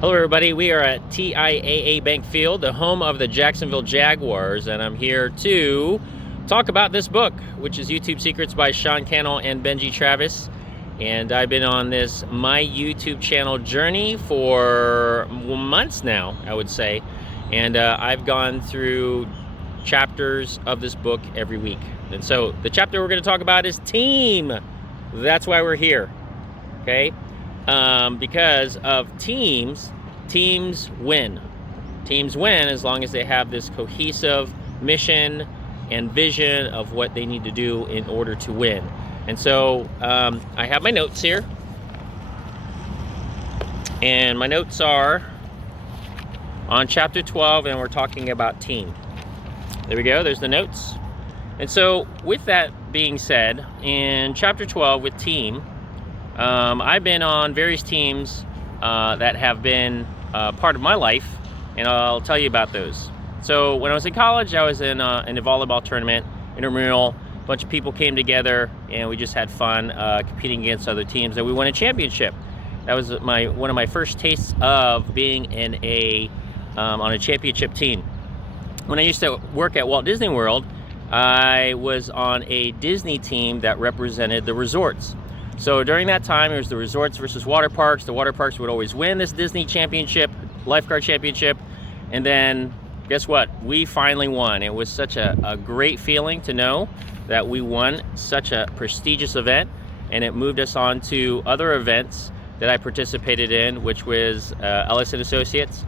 Hello everybody, we are at TIAA Bank Field, the home of the Jacksonville Jaguars, and I'm here to talk about this book, which is YouTube Secrets by Sean Cannell and Benji Travis. And I've been on this my YouTube channel journey for months now, I would say. And I've gone through chapters of this book every week. And so the chapter we're going to talk about is team. That's why we're here, okay? Because of teams win. Teams win as long as they have this cohesive mission and vision of what they need to do in order to win. And so I have my notes here, and my notes are on chapter 12, and we're talking about team. There we go, there's the notes. And so with that being said, in chapter 12 with team, I've been on various teams that have been part of my life, and I'll tell you about those. So when I was in college, I was in a volleyball tournament, intramural. A bunch of people came together, and we just had fun competing against other teams, and we won a championship. That was one of my first tastes of being in on a championship team. When I used to work at Walt Disney World, I was on a Disney team that represented the resorts. So during that time, it was the resorts versus water parks. The water parks would always win this Disney championship, lifeguard championship. And then guess what? We finally won. It was such a great feeling to know that we won such a prestigious event. And it moved us on to other events that I participated in, which was Ellis & Associates.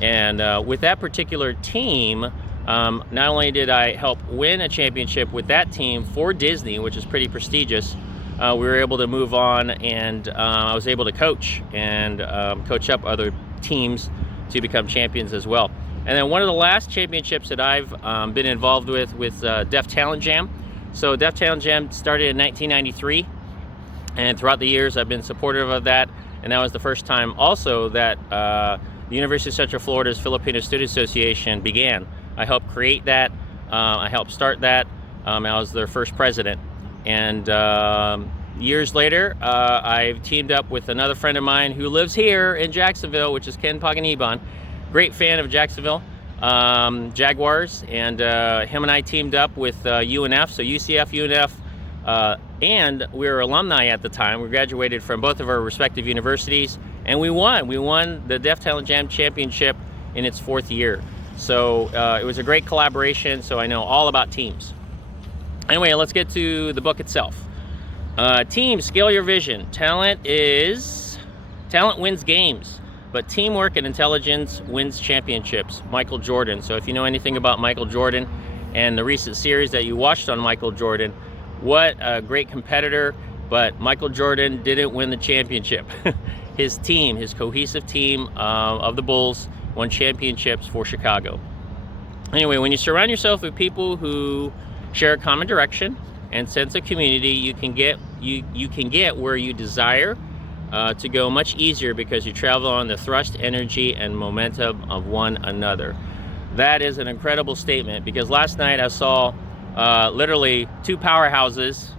And with that particular team, not only did I help win a championship with that team for Disney, which is pretty prestigious, we were able to move on, and I was able to coach and coach up other teams to become champions as well. And then one of the last championships that I've been involved with Deaf Talent Jam. So Deaf Talent Jam started in 1993, and throughout the years I've been supportive of that. And that was the first time also that the University of Central Florida's Filipino Student Association began. I helped create that, I helped start that, I was their first president. And years later, I've teamed up with another friend of mine who lives here in Jacksonville, which is Ken Paganiban. Great fan of Jacksonville Jaguars, and him and I teamed up with UNF, so UCF, UNF, and we were alumni at the time. We graduated from both of our respective universities, and we won. We won the Deaf Talent Jam Championship in its 4th year. So it was a great collaboration, so I know all about teams. Anyway, let's get to the book itself. Team, scale your vision. Talent wins games, but teamwork and intelligence wins championships. Michael Jordan. So if you know anything about Michael Jordan and the recent series that you watched on Michael Jordan, what a great competitor, but Michael Jordan didn't win the championship. His team, his cohesive team of the Bulls won championships for Chicago. Anyway, when you surround yourself with people who share a common direction and sense of community, you can get where you desire to go much easier, because you travel on the thrust, energy, and momentum of one another. That is an incredible statement, because last night I saw literally 2 powerhouses,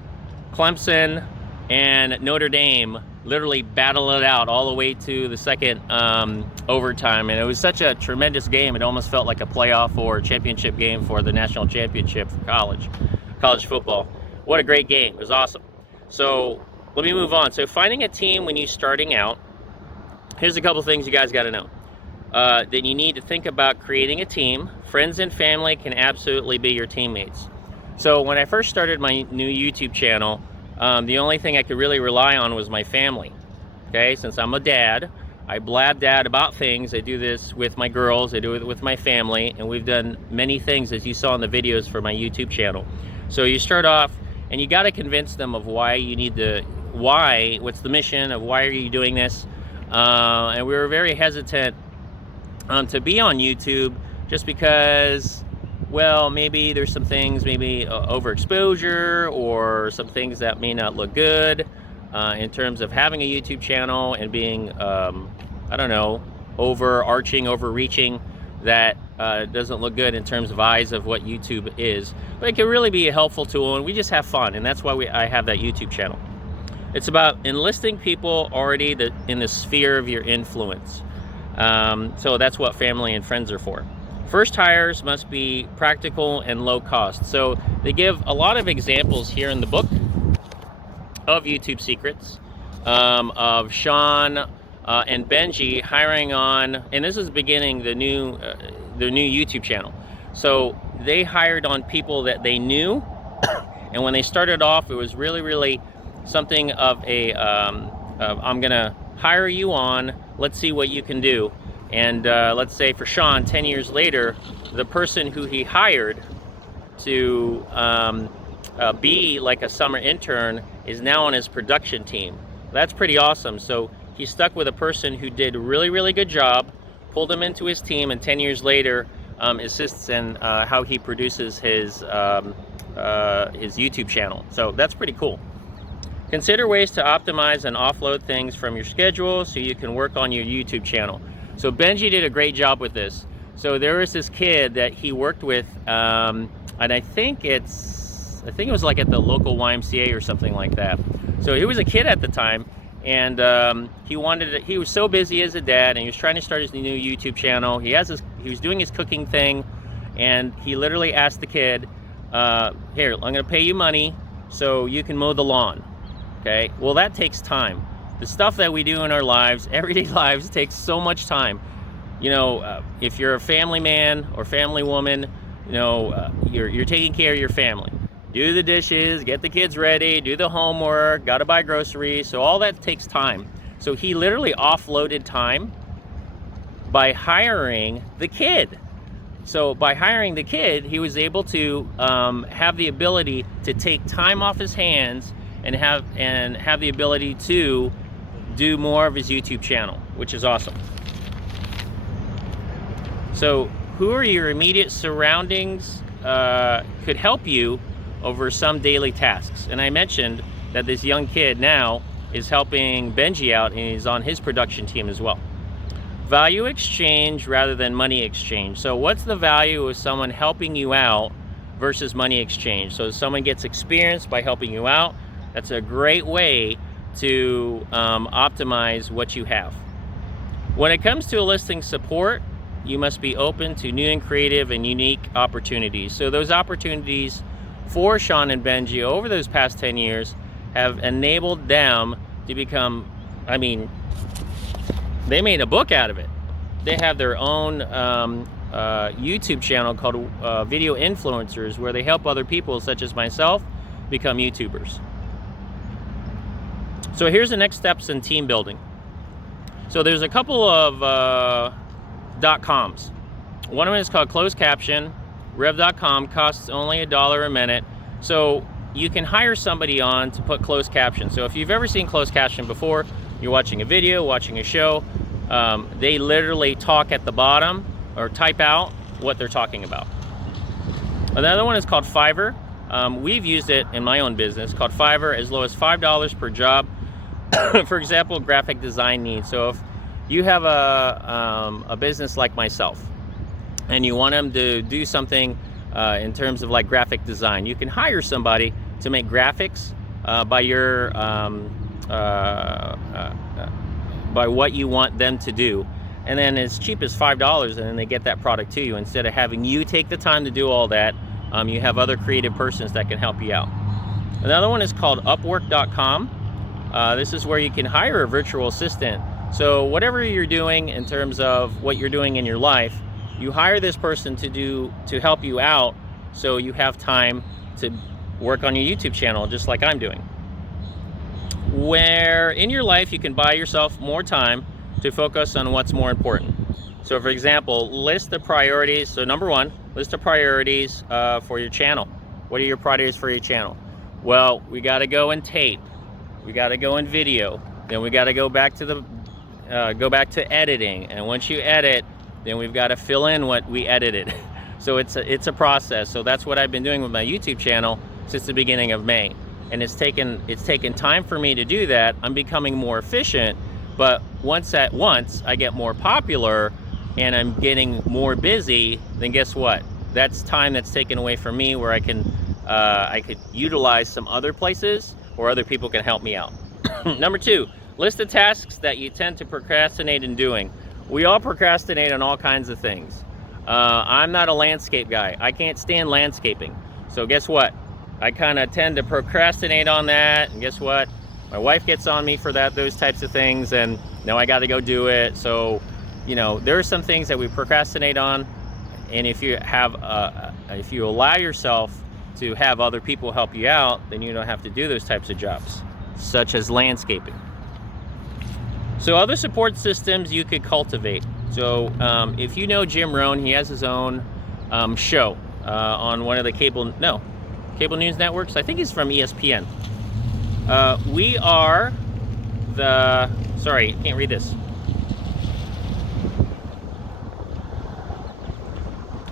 Clemson and Notre Dame, literally battle it out all the way to the second overtime, and it was such a tremendous game. It almost felt like a playoff or championship game for the national championship for college football. What a great game. It was awesome. So let me move on. So finding a team when you're starting out, here's a couple things you guys got to know. That you need to think about creating a team. Friends and family can absolutely be your teammates. So when I first started my new YouTube channel, the only thing I could really rely on was my family. Okay, since I'm a dad, I blab dad about things. I do this with my girls, I do it with my family, and we've done many things, as you saw in the videos for my YouTube channel. So you start off, and you got to convince them of why you need to, what's the mission of why are you doing this? And we were very hesitant to be on YouTube, just because, well, maybe there's some things, maybe overexposure, or some things that may not look good in terms of having a YouTube channel and being, I don't know, overreaching, that doesn't look good in terms of eyes of what YouTube is. But it can really be a helpful tool, and we just have fun, and that's why I have that YouTube channel. It's about enlisting people already in the sphere of your influence. So that's what family and friends are for. First hires must be practical and low cost. So they give a lot of examples here in the book of YouTube secrets, of Sean and Benji hiring on, and this is beginning their new YouTube channel. So they hired on people that they knew, and when they started off, it was really something of a I'm gonna hire you on, let's see what you can do. And let's say for Sean, 10 years later, the person who he hired to be like a summer intern is now on his production team. That's pretty awesome. So he stuck with a person who did a really good job, pulled him into his team, and 10 years later assists in how he produces his YouTube channel. So that's pretty cool. Consider ways to optimize and offload things from your schedule so you can work on your YouTube channel. So Benji did a great job with this. So there was this kid that he worked with, and I think it was like at the local YMCA or something like that. So he was a kid at the time, and he was so busy as a dad, and he was trying to start his new YouTube channel. He was doing his cooking thing, and he literally asked the kid, here, I'm gonna pay you money so you can mow the lawn. Okay, well that takes time. The stuff that we do in our lives, everyday lives, takes so much time. You know, if you're a family man or family woman, you know, you're taking care of your family. Do the dishes, get the kids ready, do the homework, gotta buy groceries, so all that takes time. So he literally offloaded time by hiring the kid. So by hiring the kid, he was able to have the ability to take time off his hands and have the ability to do more of his YouTube channel, which is awesome. So who are your immediate surroundings could help you over some daily tasks? And I mentioned that this young kid now is helping Benji out, and he's on his production team as well. Value exchange rather than money exchange. So what's the value of someone helping you out versus money exchange? So someone gets experience by helping you out. That's a great way to optimize what you have. When it comes to listing support, you must be open to new and creative and unique opportunities. So those opportunities for Sean and Benji over those past 10 years have enabled them to become, I mean, they made a book out of it. They have their own YouTube channel called Video Influencers, where they help other people such as myself become YouTubers. So here's the next steps in team building. So there's a couple of .coms. One of them is called closed caption. Rev.com costs only $1 a minute. So you can hire somebody on to put closed caption. So if you've ever seen closed caption before, you're watching a video, watching a show, they literally talk at the bottom or type out what they're talking about. Another one is called Fiverr. We've used it in my own business, called Fiverr, as low as $5 per job. For example, graphic design needs. So if you have a business like myself and you want them to do something in terms of like graphic design, you can hire somebody to make graphics by your by what you want them to do, and then as cheap as $5, and then they get that product to you. Instead of having you take the time to do all that, you have other creative persons that can help you out. Another one is called Upwork.com. This is where you can hire a virtual assistant. So whatever you're doing in terms of what you're doing in your life, you hire this person to help you out, so you have time to work on your YouTube channel, just like I'm doing. Where in your life you can buy yourself more time to focus on what's more important. So for example, list the priorities. So number one, list the priorities for your channel. What are your priorities for your channel? Well, we got to go in tape, we got to go in video, then we got to go back to editing, and once you edit, then we've got to fill in what we edited. So it's a process. So that's what I've been doing with my YouTube channel since the beginning of May, and it's taken time for me to do that. I'm becoming more efficient, but once I get more popular and I'm getting more busy, then guess what? That's time that's taken away from me, where I could utilize some other places, or other people can help me out. Number two, list the tasks that you tend to procrastinate in doing. We all procrastinate on all kinds of things. I'm not a landscape guy. I can't stand landscaping. So guess what? I kind of tend to procrastinate on that. And guess what? My wife gets on me for those types of things, and now I got to go do it. So, you know, there are some things that we procrastinate on. And if you if you allow yourself to have other people help you out, then you don't have to do those types of jobs, such as landscaping. So other support systems you could cultivate. So if you know Jim Rohn, he has his own show on one of the cable news networks. I think he's from ESPN. We are the, sorry, can't read this.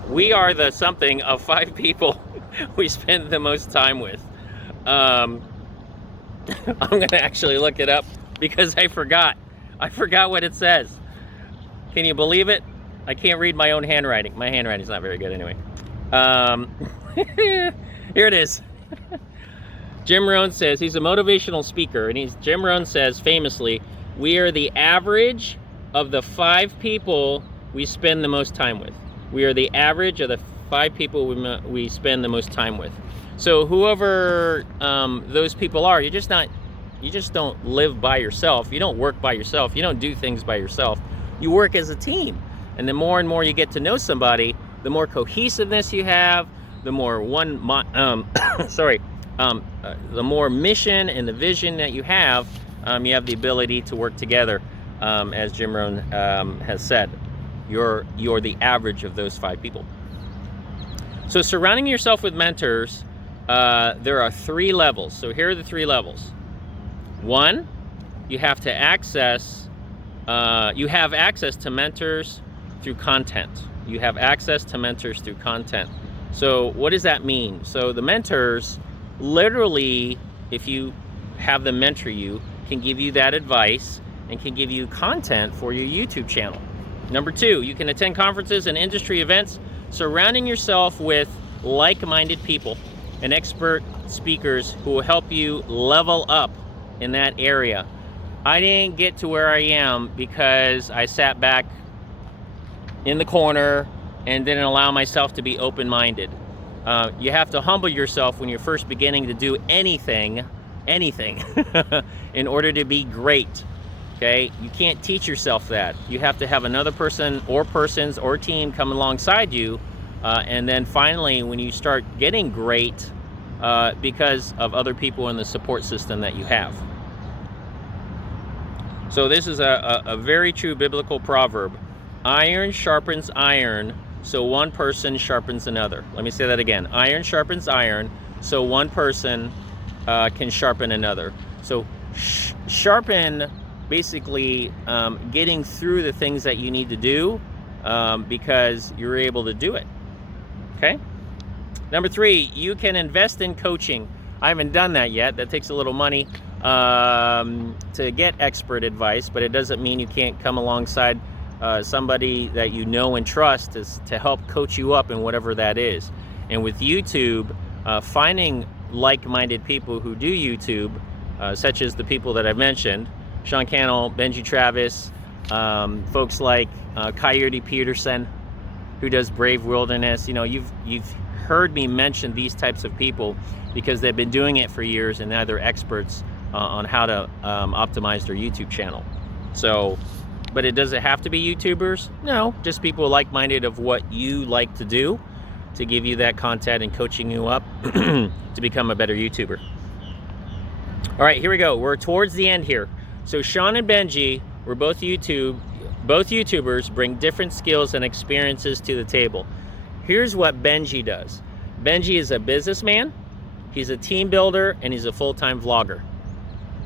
We are the something of 5 people we spend the most time with. I'm gonna actually look it up because I forgot what it says. Can you believe it? I can't read my own handwriting. My handwriting's not very good anyway. Here it is. Jim Rohn says, he's a motivational speaker, and Jim Rohn says famously, we are the average of the 5 people we spend the most time with. We are the average of the 5 people we spend the most time with. So whoever those people are, you just don't live by yourself. You don't work by yourself. You don't do things by yourself. You work as a team. And the more and more you get to know somebody, the more cohesiveness you have, the more the more mission and the vision that you have the ability to work together. As Jim Rohn has said, you're the average of those 5 people. So surrounding yourself with mentors, there are 3 levels. So here are the 3 levels. 1, you have access to mentors through content. You have access to mentors through content. So what does that mean? So the mentors, literally, if you have them mentor you, can give you that advice and can give you content for your YouTube channel. Number 2, you can attend conferences and industry events, surrounding yourself with like-minded people and expert speakers who will help you level up in that area. I didn't get to where I am because I sat back in the corner and didn't allow myself to be open-minded. You have to humble yourself when you're first beginning to do anything, in order to be great. Okay, you can't teach yourself that. You have to have another person or persons or team come alongside you, and then finally, when you start getting great, because of other people in the support system that you have. So this is a very true biblical proverb. Iron sharpens iron, so one person sharpens another. Let me say that again. Iron sharpens iron, so one person can sharpen another. So sharpen, basically getting through the things that you need to do because you're able to do it. Okay? Number 3, you can invest in coaching. I haven't done that yet. That takes a little money to get expert advice, but it doesn't mean you can't come alongside somebody that you know and trust to help coach you up in whatever that is. And with YouTube, finding like-minded people who do YouTube, such as the people that I've mentioned, Sean Cannell, Benji Travis, folks like Coyote Peterson, who does Brave Wilderness. You know, you've heard me mention these types of people because they've been doing it for years, and now they're experts on how to optimize their YouTube channel. So, but does it have to be YouTubers? No, just people like-minded of what you like to do to give you that content and coaching you up to become a better YouTuber. All right, here we go. We're towards the end here. So Sean and Benji were both YouTubers, bring different skills and experiences to the table. Here's what Benji does. Benji is a businessman, he's a team builder, and he's a full-time vlogger.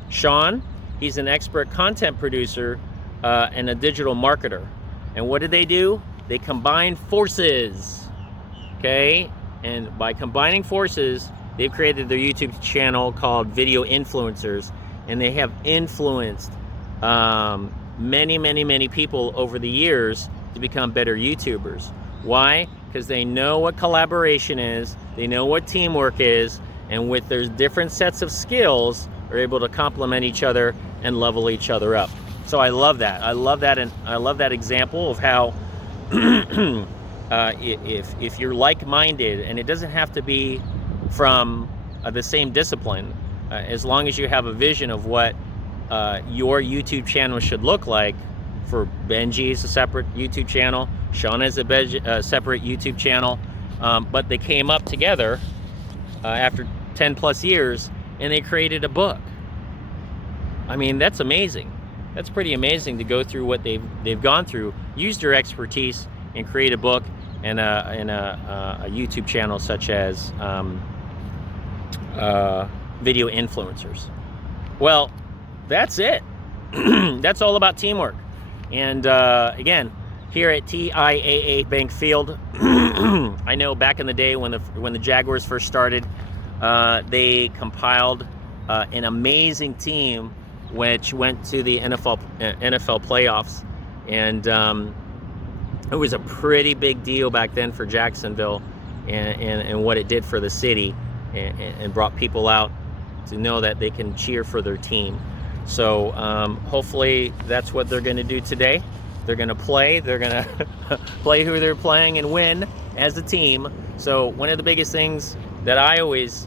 Sean, he's an expert content producer and a digital marketer. And what did they do? They combined forces, okay? And by combining forces, they've created their YouTube channel called Video Influencers, and they have influenced many people over the years to become better YouTubers. Why? Because they know what collaboration is, they know what teamwork is, and with their different sets of skills, are able to complement each other and level each other up. So I love that. I love that, and I love that example of how if you're like-minded, and it doesn't have to be from the same discipline, as long as you have a vision of what your YouTube channel should look like. For Benji is a separate YouTube channel, Sean has a separate YouTube channel, but they came up together after 10 plus years, and they created a book. I mean, that's amazing. That's pretty amazing to go through what they've gone through, use their expertise, and create a book and a YouTube channel such as video influencers. Well, that's it. That's all about teamwork. And again, here at TIAA Bank Field, I know back in the day when the Jaguars first started, they compiled an amazing team which went to the NFL playoffs, and it was a pretty big deal back then for Jacksonville, and what it did for the city, and brought people out to know that they can cheer for their team. So hopefully that's what they're going to do today. They're going to play. They're going to play who they're playing and win as a team. So one of the biggest things that I always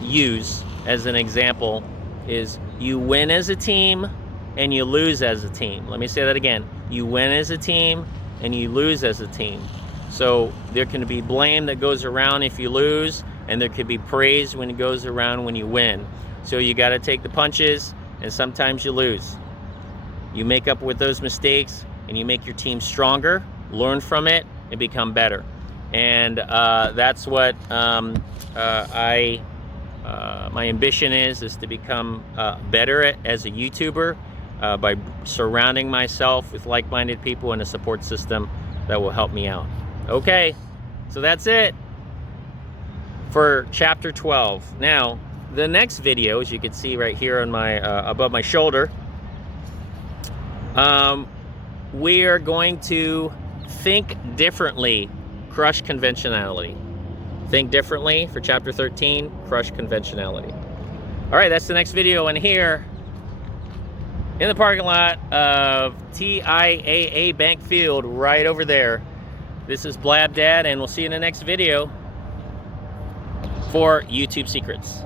use as an example is you win as a team and you lose as a team. Let me say that again. You win as a team and you lose as a team. So there can be blame that goes around if you lose, and there could be praise when it goes around when you win. So you got to take the punches, and sometimes you lose. You make up with those mistakes, and you make your team stronger, learn from it, and become better. And that's what my ambition is to become better as a YouTuber by surrounding myself with like-minded people and a support system that will help me out. Okay, so that's it for chapter 12. Now, the next video, as you can see right here on my above my shoulder, we are going to think differently, crush conventionality. Think differently for chapter 13, crush conventionality. All right, that's the next video, and here in the parking lot of TIAA Bank Field, right over there. This is Blab Dad, and we'll see you in the next video for YouTube Secrets.